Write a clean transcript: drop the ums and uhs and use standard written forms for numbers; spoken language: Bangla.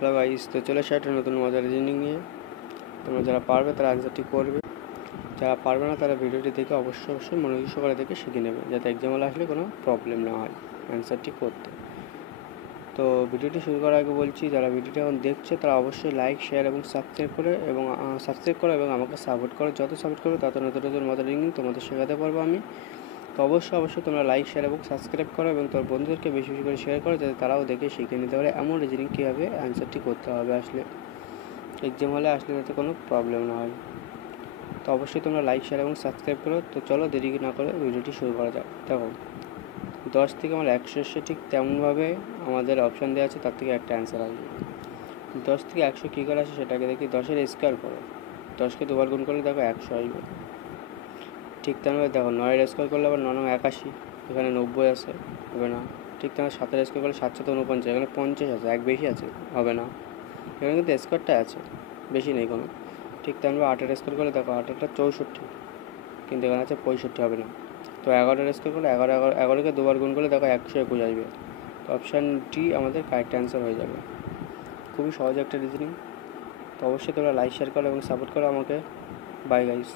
হ্যালো গাইস, তো চলে আসে একটা নতুন মজার রিজনিং নিয়ে। তোমরা যারা পারবে তারা অ্যান্সারটি করবে, যারা পারবে না তারা ভিডিওটি দেখে অবশ্যই মনোযোগ সহকারে দেখে শিখে নেবে, যাতে এক্সাম হলে আসলে কোনো প্রবলেম না হয় অ্যান্সারটি করতে। তো ভিডিওটি শুরু করার আগে বলছি, যারা ভিডিওটি এখন দেখছে তারা অবশ্যই লাইক, শেয়ার এবং সাবস্ক্রাইব করো এবং আমাকে সাপোর্ট করো। যত সাপোর্ট করবে তত নতুন নতুন মজার রিজনিং তোমাদের শেখাতে পারবো আমি। তো অবশ্যই তোমরা লাইক, শেয়ার এবং সাবস্ক্রাইব করো এবং তোমার বন্ধুদেরকে বেশি বেশি করে শেয়ার করো, যাতে তারাও দেখে শিখে নিতে পারে এমন রিজনিং কীভাবে অ্যান্সারটি করতে হবে আসলে এক্সাম হলে আসলে, যাতে কোনো প্রবলেম না হয়। তো অবশ্যই তোমরা লাইক, শেয়ার এবং সাবস্ক্রাইব করো। তো চলো দেরি না করে ভিডিওটি শুরু করা যাক। দেখো 10 থেকে আমার 100 এসে ঠিক তেমনভাবে আমাদের অপশান দেওয়া আছে, তার থেকে একটা অ্যান্সার আসবে। 10 থেকে 100 কী করে আসে সেটাকে দেখি। 10-এর স্কোয়ার করো, 10কে দুবার গুণ করলে দেখো 100 আসবে। ঠিক তেমনভাবে দেখো 9-এর স্কোয়ার করলে আবার 9 81, এখানে 90 আছে, হবে না। ঠিক তেমন 7-এর স্কোয়ার করলে 749, এখানে 50 আছে, এক বেশি আছে, হবে না। এখানে কিন্তু স্কোয়ারটা আছে, বেশি নেই কোনো। ঠিক তেমনভাবে 8-এর স্কোয়ার করলে দেখো 8-টা 64, কিন্তু এখানে আছে 65, হবে না। তো 11-এর স্কোয়ার করলে 11কে দুবার গুণ করলে দেখো 121 আসবে। তো অপশান ডি আমাদের কারেক্ট অ্যান্সার হয়ে যাবে। খুবই সহজ একটা রিজনিং। তো অবশ্যই তোমরা লাইক, শেয়ার করো এবং সাপোর্ট করো আমাকে। Bye guys.